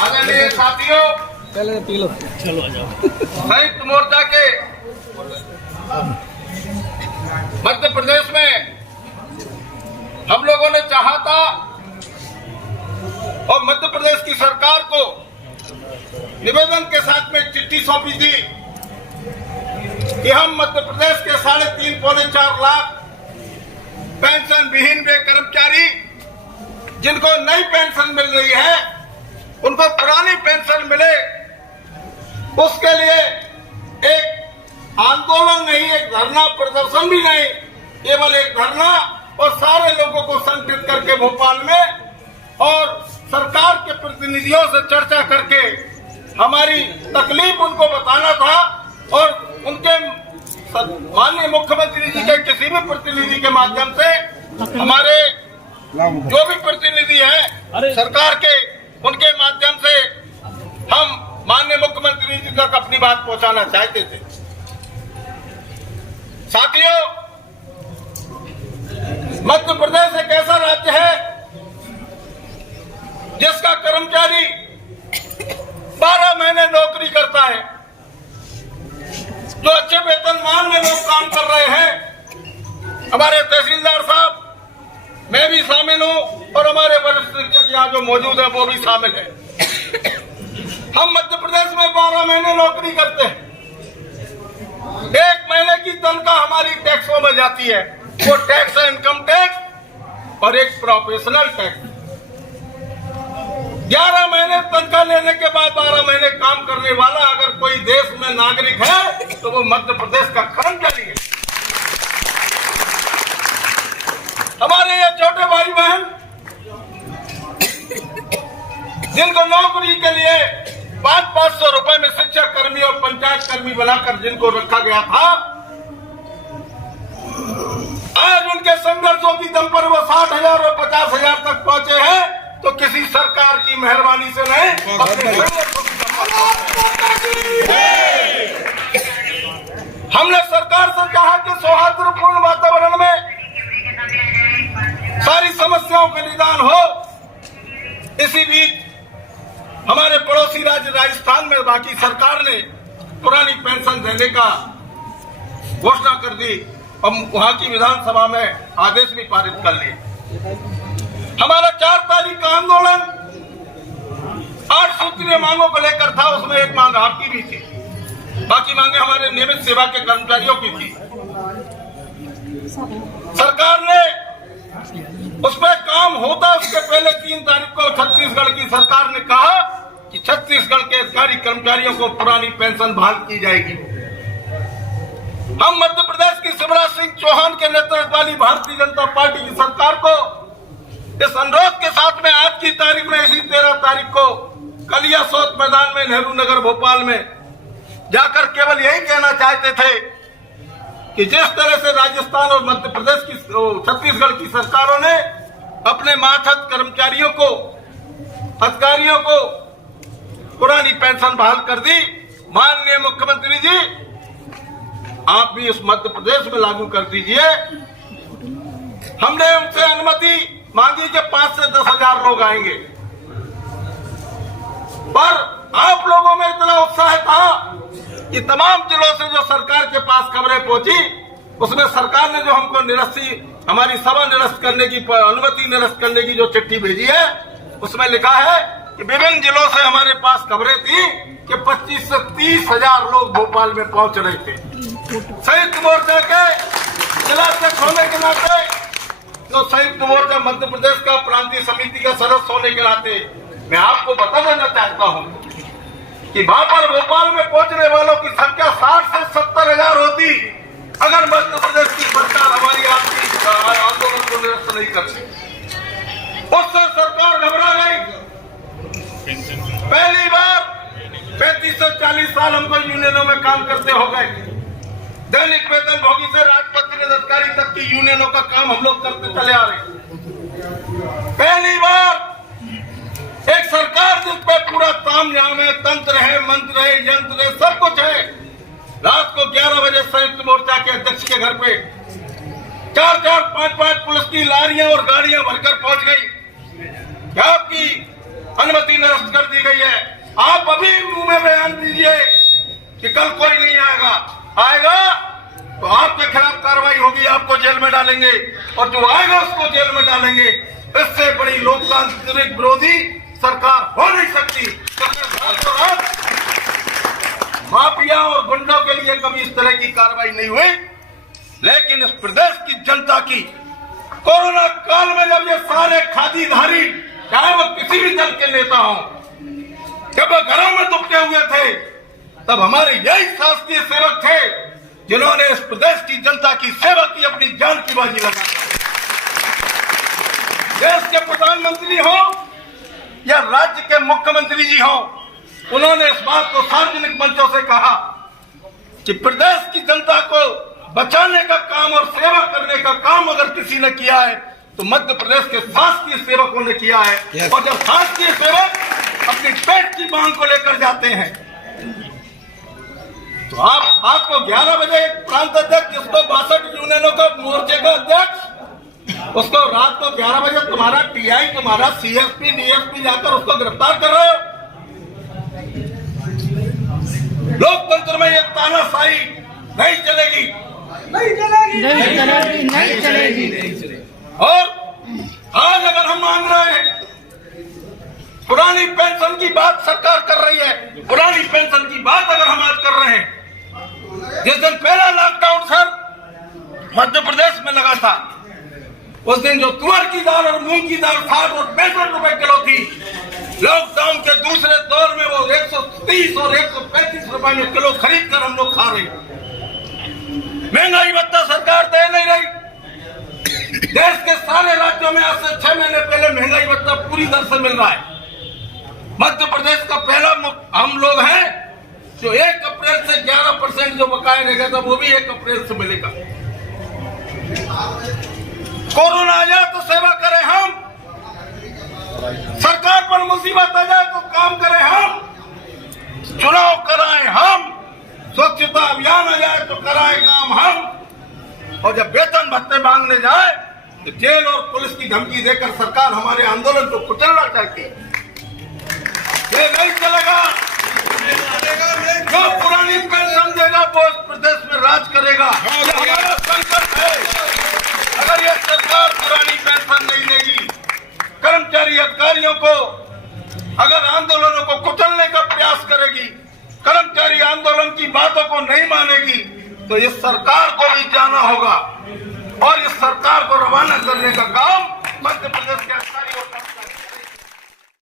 आदरणीय साथियों, पहले पी लो, चलो आ जाओ। संयुक्त मोर्चा के मध्य प्रदेश में हम लोगों ने चाहा था और मध्य प्रदेश की सरकार को निवेदन के साथ में चिट्ठी सौंपी थी कि हम मध्य प्रदेश के 3.5 पौने 4 लाख पेंशन विहीन वे कर्मचारी जिनको नई पेंशन मिल रही है उनको पुरानी पेंशन मिले, उसके लिए एक आंदोलन नहीं, एक धरना प्रदर्शन भी नहीं, केवल एक धरना और सारे लोगों को संगठित करके भोपाल में और सरकार के प्रतिनिधियों से चर्चा करके हमारी तकलीफ उनको बताना था और उनके माननीय मुख्यमंत्री जी के किसी भी प्रतिनिधि के माध्यम से हमारे जो भी प्रतिनिधि है सरकार के, उनके माध्यम से हम माननीय मुख्यमंत्री जी तक अपनी बात पहुंचाना चाहते थे। साथियों, मध्य प्रदेश एक ऐसा राज्य है जिसका कर्मचारी 12 महीने नौकरी करता है, जो अच्छे वेतनमान में लोग काम कर रहे हैं। हमारे तहसीलदार साहब, मैं भी शामिल हूं और हमारे वरिष्ठ शिक्षक यहाँ जो मौजूद है वो भी शामिल है। हम मध्य प्रदेश में 12 महीने नौकरी करते हैं, 1 महीने की तनख्वाह हमारी टैक्सों में जाती है, वो टैक्स है इनकम टैक्स और एक प्रोफेशनल टैक्स। 11 महीने तनख्वाह लेने के बाद 12 महीने काम करने वाला अगर कोई देश में नागरिक है तो वो मध्य प्रदेश का कर्मचारी है। हमारे ये छोटे भाई बहन जिनको नौकरी के लिए 500-500 रुपए में शिक्षक कर्मी और पंचायत कर्मी बनाकर जिनको रखा गया था, आज उनके संघर्षों की दम पर वो 60,000 और 50,000 तक पहुंचे हैं, तो किसी सरकार की मेहरबानी से नहीं, अपने संघर्षों की दम पर। हमने सरकार से कहा कि सौहार्दपूर्ण वातावरण में सारी समस्याओं का निदान हो। इसी बीच हमारे पड़ोसी राज्य राजस्थान में बाकी सरकार ने पुरानी पेंशन देने का घोषणा कर दी और वहां की विधानसभा में आदेश भी पारित कर लिए। हमारा 4 तारीख का आंदोलन 8 सूत्रीय मांगों को लेकर था, उसमें एक मांग आपकी भी थी, बाकी मांगे हमारे नियमित सेवा के कर्मचारियों की थी। सरकार ने उस पर काम होता उसके पहले 3 तारीख को छत्तीसगढ़ की सरकार ने कहा कि छत्तीसगढ़ के अधिकारी कर्मचारियों को पुरानी पेंशन बहाल की जाएगी। हम मध्य प्रदेश की शिवराज सिंह चौहान के नेतृत्व वाली भारतीय जनता पार्टी की सरकार को इस अनुरोध के साथ में आज की तारीख में इसी 13 तारीख को कलिया सोत मैदान में नेहरू नगर भोपाल में जाकर केवल यही कहना चाहते थे कि जिस तरह से राजस्थान और मध्य प्रदेश की छत्तीसगढ़ की सरकारों ने अपने मातहत कर्मचारियों को, अधिकारियों को पुरानी पेंशन बहाल कर दी, माननीय मुख्यमंत्री जी आप भी इस मध्य प्रदेश में लागू कर दीजिए। हमने उनसे अनुमति मांगी कि 5 से 10,000 लोग आएंगे, पर आप लोगों में इतना उत्साह था कि तमाम जिलों से जो सरकार के पास खबरें पहुंची, उसमें सरकार ने जो हमको हमारी सभा निरस्त करने की, अनुमति निरस्त करने की जो चिट्ठी भेजी है, उसमें लिखा है कि विभिन्न जिलों से हमारे पास खबरें थी कि 25 से 30,000 लोग भोपाल में पहुंच रहे थे। संयुक्त मोर्चा के जिलाध्यक्ष होने के नाते, जो संयुक्त मोर्चा मध्य प्रदेश का प्रांतीय समिति का सदस्य होने के नाते मैं आपको बता देना चाहता हूं कि वहां पर भोपाल में पहुंचने वालों की संख्या 60 से 70,000 होती अगर मध्य प्रदेश की सरकार हमारी आपकी आंदोलन को निरस्त नहीं करती। उससे सरकार घबरा गई। पहली बार 35 से 40 साल हमको यूनियनों में काम करते हो गए। दैनिक वेतन भोगी से राजपत्रित अधिकारी तक की यूनियनों का काम हम लोग करते चले आ रहे। पहली बार एक सरकार जिस पे पूरा तामझाम है, तंत्र है, मंत्र है, यंत्र है, सब कुछ है। रात को 11 बजे संयुक्त मोर्चा के अध्यक्ष के घर पे 4-4, 5-5 पुलिस की लारियां और गाड़ियां भरकर पहुंच गई। क्या आपकी अनुमति निरस्त कर दी दी गई है। आप अभी मुंह में बयान दीजिए कि कल कोई नहीं आएगा, आएगा तो आपके खिलाफ कार्रवाई होगी, आपको जेल में डालेंगे और जो आएगा उसको जेल में डालेंगे। इससे बड़ी लोकतांत्रिक विरोधी सरकार हो नहीं सकती। माफिया और गुंडों के लिए कभी इस तरह की कार्रवाई नहीं हुई, लेकिन इस प्रदेश की जनता की कोरोना काल में जब ये सारे खादीधारी, चाहे वो किसी भी दल के नेता हों, जब वो घरों में दुबके हुए थे, तब हमारे यही शासकीय सेवक थे जिन्होंने इस प्रदेश की जनता की सेवा की, अपनी जान की बाजी लगा। देश के प्रधानमंत्री हो या राज्य के मुख्यमंत्री जी हो, उन्होंने इस बात को सार्वजनिक मंचों से कहा कि प्रदेश की जनता को बचाने का काम और सेवा करने का काम अगर किसी ने किया है तो मध्य प्रदेश के शासकीय सेवकों ने किया है। और जब शासकीय सेवक अपनी पेट की मांग को लेकर जाते हैं तो आप आपको 11 बजे प्रांत अध्यक्ष, जिसको 62 यूनियनों का मोर्चे का अध्यक्ष, उसको रात को 11 बजे तुम्हारा टीआई, तुम्हारा सीएसपी, डीएसपी जाकर उसको गिरफ्तार कर रहे हो। लोकतंत्र में ये तानाशाही नहीं चलेगी, नहीं चलेगी, नहीं चलेगी, नहीं चलेगी। और आज अगर हम मांग रहे हैं, पुरानी पेंशन की बात सरकार कर रही है, पुरानी पेंशन की बात अगर हम आज कर रहे हैं, जिस दिन पहला लॉकडाउन सर मध्य प्रदेश में लगा था, उस दिन जो तुअर की दाल और मूंग की दाल 60 और 65 रुपए किलो थी, लॉकडाउन के दूसरे दौर में वो 130 और 135 रुपए में किलो खरीद कर हम लोग खा रहे हैं। महंगाई भत्ता सरकार दे नहीं रही। देश के सारे राज्यों में आज से 6 महीने पहले महंगाई भत्ता पूरी दर से मिल रहा है। मध्य प्रदेश का पहला हम लोग हैं जो 1 अप्रैल से 11% जो बकाया रहेगा था वो भी 1 अप्रैल से मिलेगा। कोरोना आ जाए तो सेवा करें हम, सरकार पर मुसीबत आ जाए तो काम करें हम, चुनाव कराएं हम, स्वच्छता अभियान आ जाए तो कराएं काम हम, और जब वेतन भत्ते मांगने जाए तो जेल और पुलिस की धमकी देकर सरकार हमारे आंदोलन को कुचलना चाहती है। ये नहीं चलेगा। जो पुरानी पेंशन देगा वो इस प्रदेश में राज करेगा। ये हमारा संकल्प है। अगर ये सरकार पुरानी पेंशन नहीं देगी, कर्मचारी अधिकारियों को अगर आंदोलनों को कुचलने का प्रयास करेगी, कर्मचारी आंदोलन की बातों को नहीं मानेगी, तो इस सरकार को भी जाना होगा और इस सरकार को रवाना करने का काम मध्य प्रदेश के अधिकारियों का